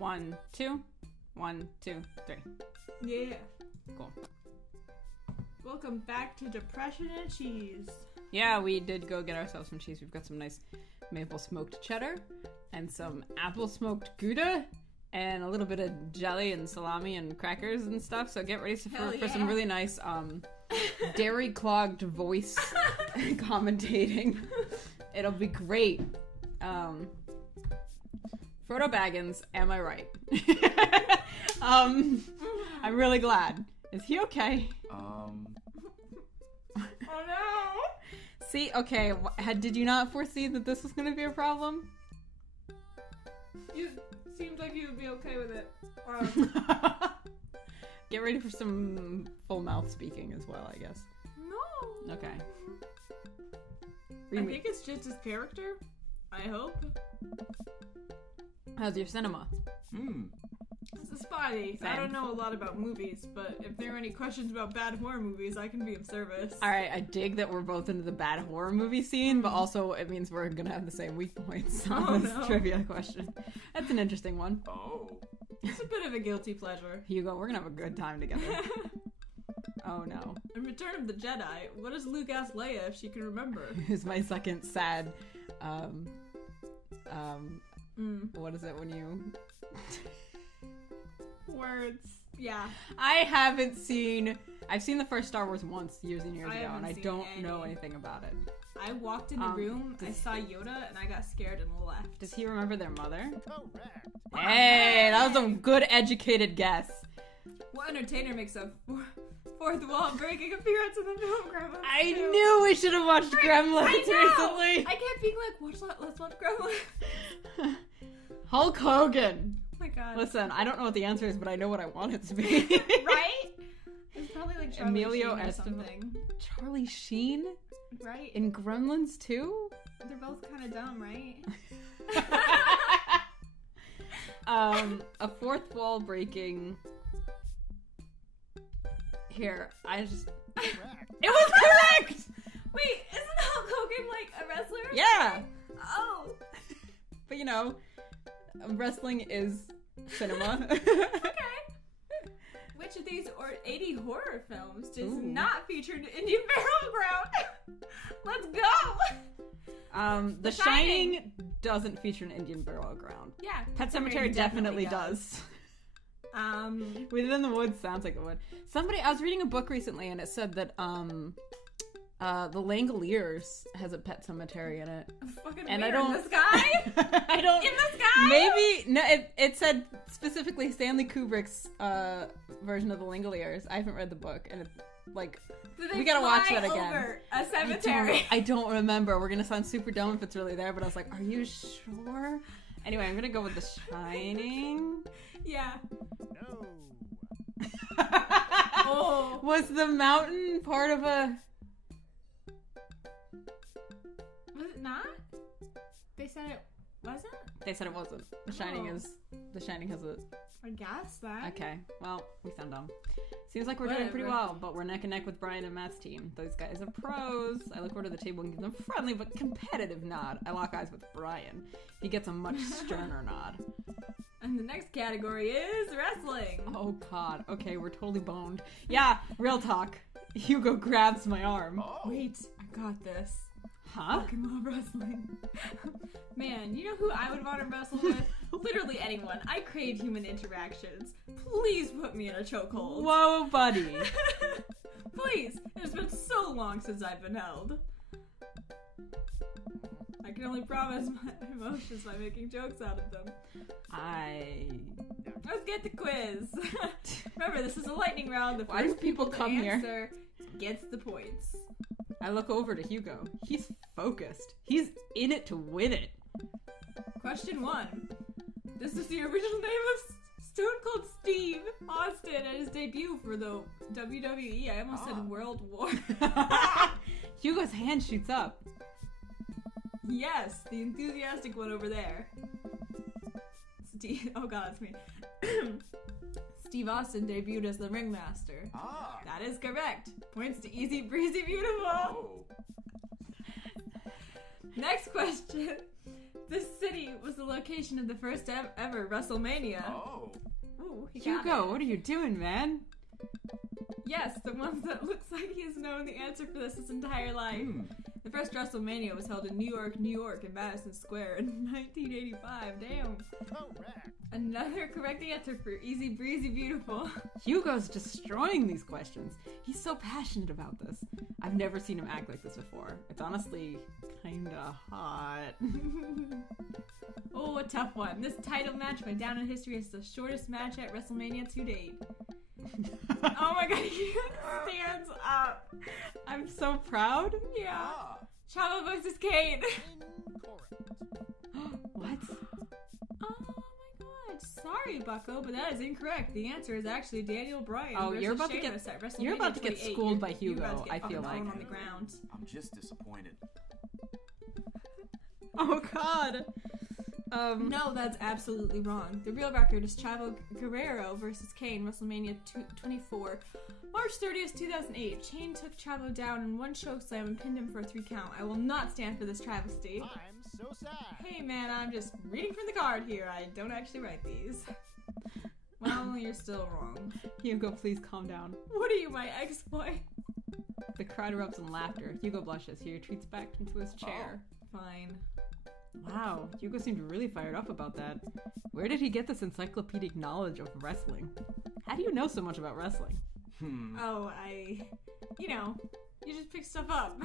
1, 2. 1, 2, 3. Yeah. Cool. Welcome back to Depression and Cheese. Yeah, we did go get ourselves some cheese. We've got some nice maple smoked cheddar and some apple smoked Gouda and a little bit of jelly and salami and crackers and stuff. So get ready for some really nice dairy clogged voice commentating. It'll be great. Frodo Baggins, am I right? I'm really glad. Is he okay? Oh no! See, okay, did you not foresee that this was going to be a problem? You seemed like you would be okay with it. Get ready for some full mouth speaking as well, I guess. No! Okay. I think it's just his character. I hope. How's your cinema? This is spotty. Same. I don't know a lot about movies, but if there are any questions about bad horror movies, I can be of service. Alright, I dig that we're both into the bad horror movie scene, but also it means we're gonna have the same weak points on this trivia question. That's an interesting one. Oh. It's a bit of a guilty pleasure. Hugo, we're gonna have a good time together. Oh no. In Return of the Jedi, what does Luke ask Leia if she can remember? Here's my second sad, what is it when you... Words. Yeah. I've seen the first Star Wars once, years and years ago, and I don't know anything about it. I walked in the room, I saw Yoda, and I got scared and left. Does he remember their mother? Correct. Hey, that was a good educated guess. What entertainer makes a fourth wall breaking appearance in the film Gremlins? I knew we should have watched Gremlins recently. I kept being like, let's watch Gremlins. Hulk Hogan. Oh my god. Listen, I don't know what the answer is, but I know what I want it to be. Right? It's probably like Charlie Emilio Sheen or Estevez. something. Charlie Sheen? Right? In Gremlins 2? They're both kind of dumb, right? A fourth wall breaking. Here, I just. Correct. It was correct! Wait, isn't Hulk Hogan like a wrestler? or Yeah! something? Oh. But you know, wrestling is cinema. Okay. Which of these 80 horror films does not feature an Indian burial ground? Let's go! The Shining doesn't feature an Indian burial ground. Yeah. Pet Sematary definitely does. Within the Woods sounds like it would. I was reading a book recently and it said that the Langoliers has a pet cemetery in it. Fucking And weird. I don't. In the sky? I don't. In the sky? Maybe no. It said specifically Stanley Kubrick's version of the Langoliers. I haven't read the book, and it's like we gotta watch that again. Over a cemetery. I don't remember. We're gonna sound super dumb if it's really there, but I was like, are you sure? Anyway, I'm gonna go with The Shining. Yeah. No. Oh. Was the mountain part of a? Was it not? They said it wasn't? They said it wasn't. The Shining has a. I guess that. Okay, well, we sound dumb. Seems like we're doing pretty Whatever. well, but we're neck and neck with Brian and Matt's team. Those guys are pros. I look over to the table and give them a friendly but competitive nod. I lock eyes with Brian. He gets a much sterner nod. And the next category is wrestling. Oh god, okay, we're totally boned. Yeah, real talk. Hugo grabs my arm. Oh. Wait, I got this. Huh? Fucking love wrestling. Man, you know who I would want to wrestle with? Literally anyone. I crave human interactions. Please put me in a chokehold. Whoa, buddy. Please. It has been so long since I've been held. I can only promise my emotions by making jokes out of them. Let's get the quiz. Remember, this is a lightning round. The Why first do people to come here? answer gets the points. I look over to Hugo. He's focused. He's in it to win it. Question 1. This is the original name of Stone Cold Steve Austin at his debut for the WWE. I almost said World War. Hugo's hand shoots up. Yes, the enthusiastic one over there. Steve. Oh god, it's me. Steve Austin debuted as the ringmaster. Ah. That is correct. Points to Easy Breezy Beautiful. Oh. Next question. This city was the location of the first ever WrestleMania. Oh. Ooh, he got Hugo, it. what are you doing, man? Yes, the one that looks like he has known the answer for this his entire life. The first WrestleMania was held in New York, in Madison Square in 1985. Damn. Correct. Another correct answer for Easy Breezy Beautiful. Hugo's destroying these questions. He's so passionate about this. I've never seen him act like this before. It's honestly kinda hot. Oh, a tough one. This title match went down in history as the shortest match at WrestleMania to date. Oh my god, he stands up. I'm so proud. Yeah. Ah. Chavo versus Kane. Incorrect. What? Oh my god. Sorry, Bucko, but that is incorrect. The answer is actually Daniel Bryan. Oh, versus you're about to get- Sheamus at WrestleMania you're about to get 28. schooled by You're about Hugo, to get I feel fucking thrown like. on the ground. I'm just disappointed. Oh god. No, that's absolutely wrong. The real record is Chavo Guerrero versus Kane, WrestleMania 24, March 30th, 2008. Kane took Chavo down in one chokeslam and pinned him for a 3 count. I will not stand for this travesty. I'm so sad. Hey man, I'm just reading from the card here. I don't actually write these. Well, you're still wrong. Hugo, please calm down. What are you, my ex-boy? The crowd erupts in laughter. Hugo blushes. He retreats back into his chair. Fine. Wow, Hugo seemed really fired up about that. Where did he get this encyclopedic knowledge of wrestling? How do you know so much about wrestling? Oh, you just pick stuff up.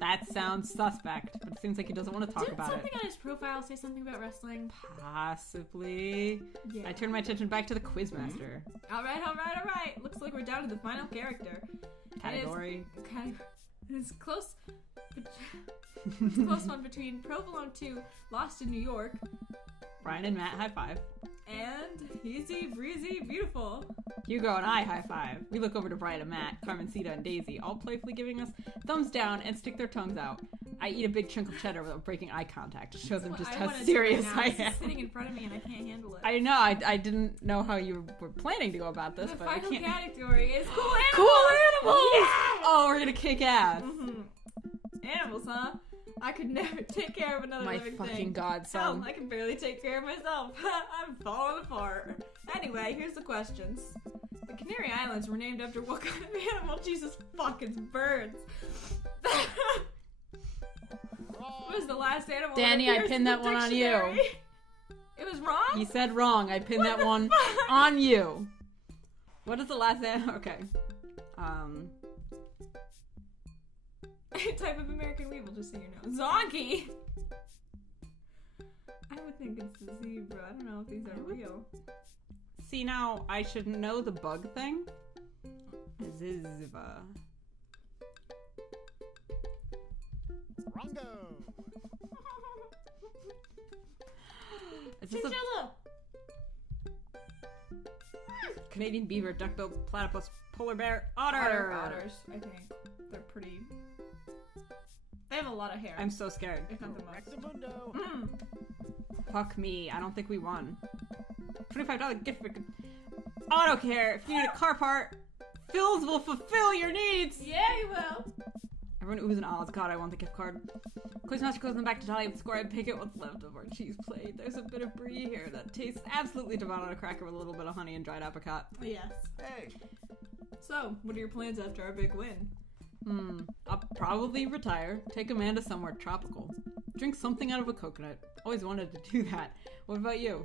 That sounds suspect, but it seems like he doesn't want to talk Didn't about something it. on his profile say something about wrestling? Possibly. Yeah. I turned my attention back to the Quizmaster. Alright. Looks like we're down to the final character. Category. It's close. It's a close one between Provolone 2, Lost in New York, Brian and Matt high five. and Easy Breezy Beautiful. Hugo and I high five. We look over to Brian and Matt, Carmencita and Daisy, all playfully giving us thumbs down and stick their tongues out. I eat a big chunk of cheddar without breaking eye contact to show them just how serious I am. It's sitting in front of me and I can't handle it. I know, I didn't know how you were planning to go about this, The but I final can't. category is cool animals. Cool animals! Yeah! Oh, we're gonna kick ass. Animals, huh? I could never take care of another My living fucking thing. god, Hell, son. I can barely take care of myself. I'm falling apart. Anyway, here's the questions. The Canary Islands were named after what kind of animal? Jesus fuck, it's birds. What was the last animal? Danny, that I appears pinned in the that one on you. dictionary? It was wrong? He said wrong. I pinned What that one the fuck? on you. What is the last Okay. A type of American weevil, just so you know. Zonkey! I would think it's the zebra. I don't know if these are real. See, now, I should know the bug thing. Zizva. Rongo. Is this a Chinchilla! Canadian beaver, duckbill, platypus, polar bear, otter? Otters, I think. They're pretty... They have a lot of hair. I'm so scared. If not the most. Rectamundo. Fuck me. I don't think we won. $25 gift for auto care. If you need a car part, Phil's will fulfill your needs. Yeah, you will. Everyone oohs and ahs. God, I want the gift card. Quizmaster goes them back to tally up the score. I pick it what's left of our cheese plate. There's a bit of brie here that tastes absolutely divine on a cracker with a little bit of honey and dried apricot. Yes. Hey. So, what are your plans after our big win? I'll probably retire, take Amanda somewhere tropical, drink something out of a coconut. Always wanted to do that. What about you?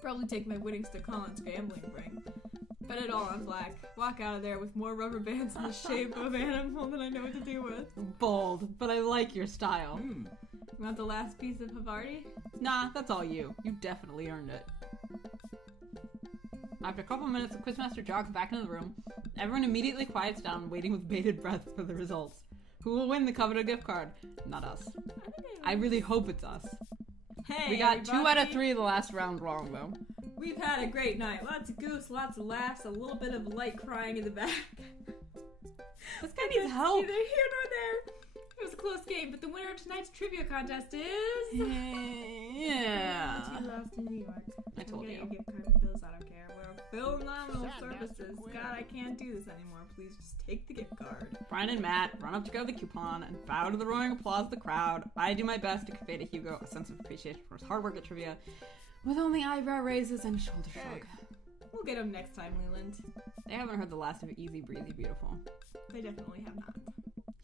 Probably take my winnings to Colin's gambling ring. Bet it all on black. Walk out of there with more rubber bands in the shape of animal than I know what to do with. Bold, but I like your style. You want the last piece of Havarti? Nah, that's all you. You definitely earned it. After a couple minutes, the Quizmaster jogs back into the room. Everyone immediately quiets down, waiting with bated breath for the results. Who will win the coveted gift card? Not us. I really hope it's us. Hey, We got everybody. 2 out of 3 of the last round wrong, though. We've had a great night. Lots of goose, lots of laughs, a little bit of light crying in the back. This guy needs help. Neither here nor there. It was a close game, but the winner of tonight's trivia contest is... Yeah. You lost in New York. I told you. Get your gift card for Phil's, I don't care. We're Phil Nominal Services. God, I can't do this anymore. Please just take the gift card. Brian and Matt run up to grab the coupon and bow to the roaring applause of the crowd. I do my best to convey to Hugo a sense of appreciation for his hard work at trivia, with only eyebrow raises and a shoulder shrug. We'll get him next time, Leeland. They haven't heard the last of Easy Breezy Beautiful. They definitely have not.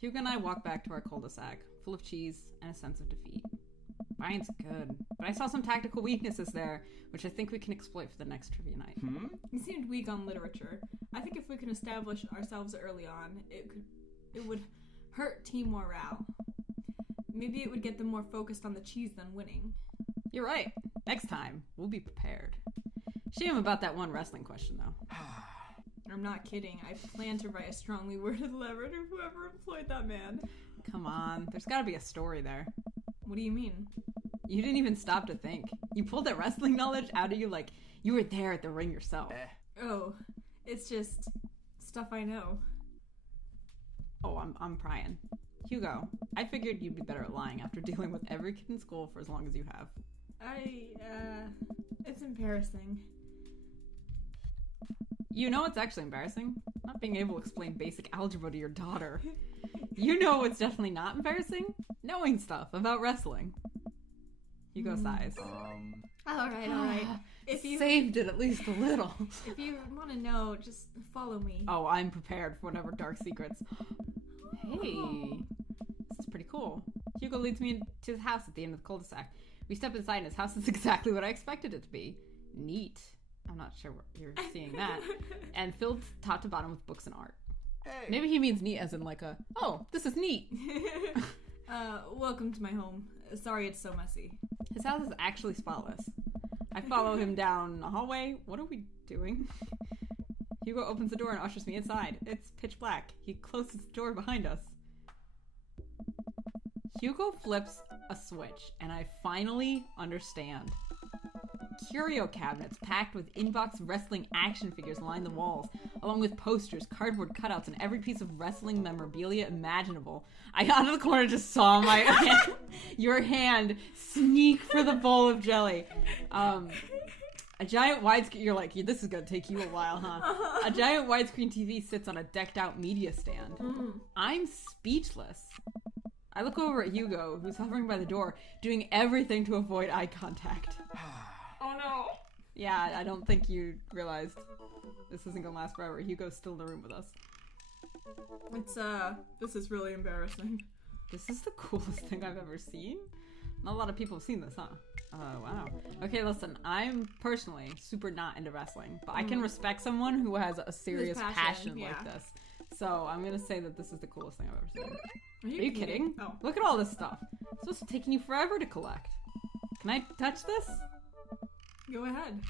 Hugo and I walk back to our cul-de-sac, full of cheese and a sense of defeat. Brian's good, but I saw some tactical weaknesses there, which I think we can exploit for the next trivia night. He seemed weak on literature. I think if we can establish ourselves early on, it would hurt team morale. Maybe it would get them more focused on the cheese than winning. You're right. Next time, we'll be prepared. Shame about that one wrestling question, though. I'm not kidding. I plan to write a strongly worded letter to whoever employed that man. Come on, there's gotta be a story there. What do you mean? You didn't even stop to think. You pulled that wrestling knowledge out of you like you were there at the ring yourself. Oh, it's just stuff I know. Oh, I'm prying. Hugo, I figured you'd be better at lying after dealing with every kid in school for as long as you have. It's embarrassing. You know what's actually embarrassing? Not being able to explain basic algebra to your daughter. You know what's definitely not embarrassing? Knowing stuff about wrestling. Hugo sighs. Alright. If you saved it at least a little. If you want to know, just follow me. Oh, I'm prepared for whatever dark secrets. Hey, this is pretty cool. Hugo leads me to his house at the end of the cul-de-sac. We step inside and his house is exactly what I expected it to be. Neat. I'm not sure what you're seeing that. And filled top to bottom with books and art. Hey. Maybe he means neat as in like a, oh, this is neat. Welcome to my home. Sorry it's so messy. His house is actually spotless. I follow him down the hallway. What are we doing? Hugo opens the door and ushers me inside. It's pitch black. He closes the door behind us. Hugo flips a switch, and I finally understand. Curio cabinets packed with in-box wrestling action figures line the walls, along with posters, cardboard cutouts, and every piece of wrestling memorabilia imaginable. I got to the corner and just saw my hand, your hand sneak for the bowl of jelly. A giant widescreen, you're like, this is going to take you a while, huh? A giant widescreen TV sits on a decked-out media stand. I'm speechless. I look over at Hugo, who's hovering by the door, doing everything to avoid eye contact. Oh no. Yeah, I don't think you realized this isn't gonna last forever. Hugo's still in the room with us. This is really embarrassing. This is the coolest thing I've ever seen. Not a lot of people have seen this, huh? Wow. Okay, listen, I'm personally super not into wrestling, but I can respect someone who has a serious passion like this. So I'm gonna say that this is the coolest thing I've ever seen. Are you kidding? Oh. Look at all this stuff. It's supposed to be taking you forever to collect. Can I touch this? Go ahead.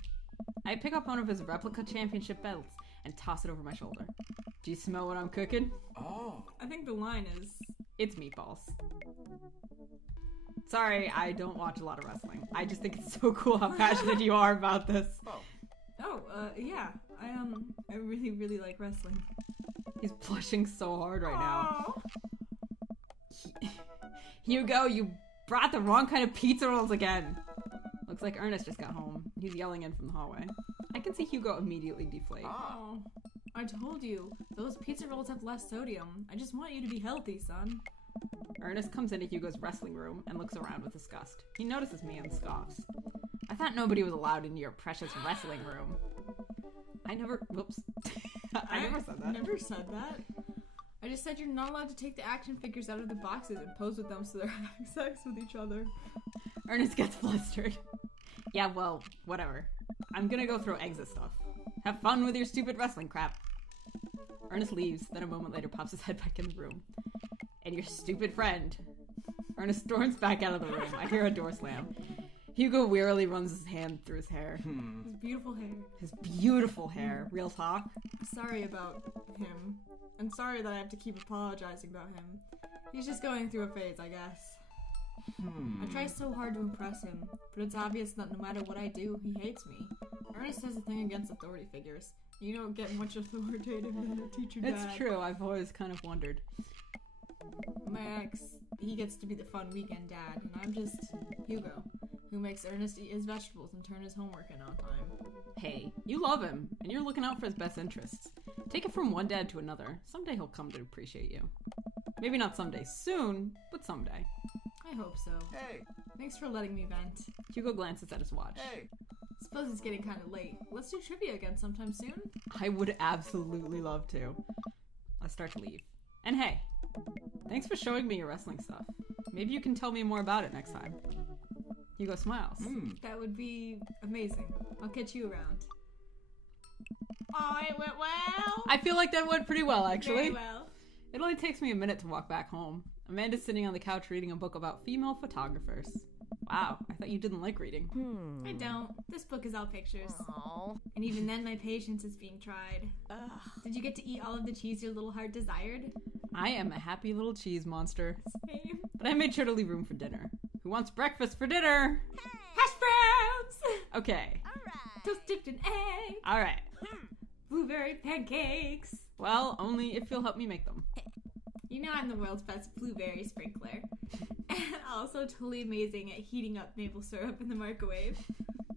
I pick up one of his replica championship belts and toss it over my shoulder. Do you smell what I'm cooking? Oh. I think the line is... It's meatballs. Sorry, I don't watch a lot of wrestling. I just think it's so cool how passionate you are about this. Yeah. I really, really like wrestling. He's blushing so hard right now. Oh. Hugo, you brought the wrong kind of pizza rolls again. Looks like Ernest just got home. He's yelling in from the hallway. I can see Hugo immediately deflate. Oh, I told you. Those pizza rolls have less sodium. I just want you to be healthy, son. Ernest comes into Hugo's wrestling room and looks around with disgust. He notices me and scoffs. I thought nobody was allowed into your precious wrestling room. Whoops. I never said that. Never said that. I just said you're not allowed to take the action figures out of the boxes and pose with them so they're having sex with each other. Ernest gets flustered. Yeah, well, whatever. I'm gonna go throw eggs at stuff. Have fun with your stupid wrestling crap. Ernest leaves, then a moment later pops his head back in the room. And your stupid friend. Ernest storms back out of the room. I hear a door slam. Hugo wearily runs his hand through his hair. His beautiful hair. His beautiful hair. Real talk. Sorry about him. I'm sorry that I have to keep apologizing about him. He's just going through a phase, I guess. I try so hard to impress him, but it's obvious that no matter what I do, he hates me. Ernest has a thing against authority figures. You don't get much authoritative than a teacher dad. It's true, I've always kind of wondered. My ex, he gets to be the fun weekend dad, and I'm just Hugo, who makes Ernest eat his vegetables and turn his homework in on time. Hey, you love him, and you're looking out for his best interests. Take it from one dad to another. Someday he'll come to appreciate you. Maybe not someday soon, but someday. I hope so. Hey, Thanks for letting me vent. Hugo glances at his watch. hey. Suppose it's getting kind of late. Let's do trivia again sometime soon. I would absolutely love to. I start to leave. And hey, thanks for showing me your wrestling stuff. Maybe you can tell me more about it next time. Hugo smiles. That would be amazing. I'll catch you around. Oh, it went well. I feel like that went pretty well, actually. Very well. It only takes me a minute to walk back home. Amanda's sitting on the couch reading a book about female photographers. Wow, I thought you didn't like reading. I don't. This book is all pictures. Aww. And even then, my patience is being tried. Did you get to eat all of the cheese your little heart desired? I am a happy little cheese monster. Same. But I made sure to leave room for dinner. Who wants breakfast for dinner? Hash browns! Okay. Alright. Toast dipped in egg. Alright. Blueberry pancakes. Well, only if you'll help me make them. You know I'm the world's best blueberry sprinkler. And also totally amazing at heating up maple syrup in the microwave.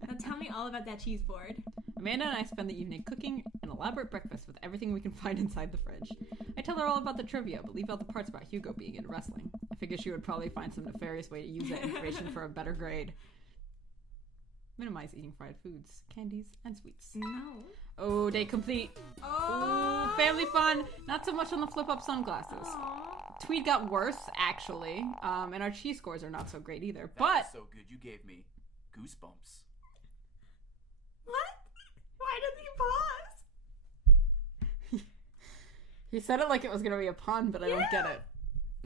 Now tell me all about that cheese board. Amanda and I spend the evening cooking an elaborate breakfast with everything we can find inside the fridge. I tell her all about the trivia, but leave out the parts about Hugo being into wrestling. I figure she would probably find some nefarious way to use that information for a better grade. Minimize eating fried foods, candies, and sweets. No. Oh, day complete. Oh, Ooh, family fun. Not so much on the flip-up sunglasses. Aw. Tweed got worse, actually. And our cheese scores are not so great either. That But was so good you gave me goosebumps. What? Why did you pause? he said it like it was going to be a pun, but I don't get it.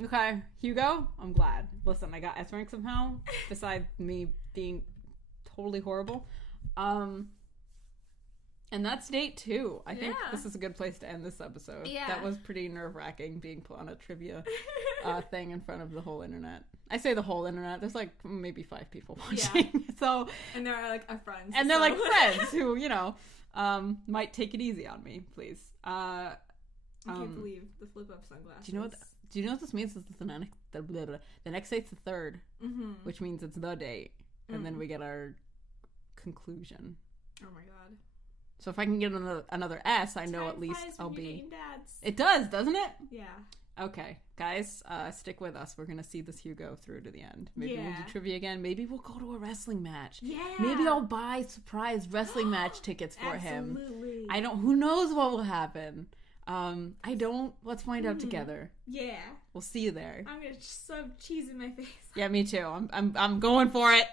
Okay, Hugo, I'm glad. Listen, I got S rank somehow, besides me being totally horrible. And that's date 2. I think Yeah. this is a good place to end this episode. Yeah. That was pretty nerve-wracking, being put on a trivia thing in front of the whole internet. I say the whole internet. There's like maybe 5 people watching. So, And they're like our friends. and they're so- like friends who, might take it easy on me, please. I can't believe the flip up sunglasses. Do you know what this means? This is the next date's the 3rd, Mm-hmm. which means it's the date, and then we get our conclusion. Oh my god. So if I can get another S, I know Time at least flies I'll when you're be. dating dads. It does, doesn't it? Yeah. Okay, guys, stick with us. We're gonna see this Hugo through to the end. Maybe we'll Yeah. do trivia again. Maybe we'll go to a wrestling match. Yeah. Maybe I'll buy surprise wrestling match tickets for him. Absolutely. I don't. Who knows what will happen? I don't. Let's find out together. Yeah. We'll see you there. I'm gonna shove cheese in my face. Yeah, me too. I'm going for it.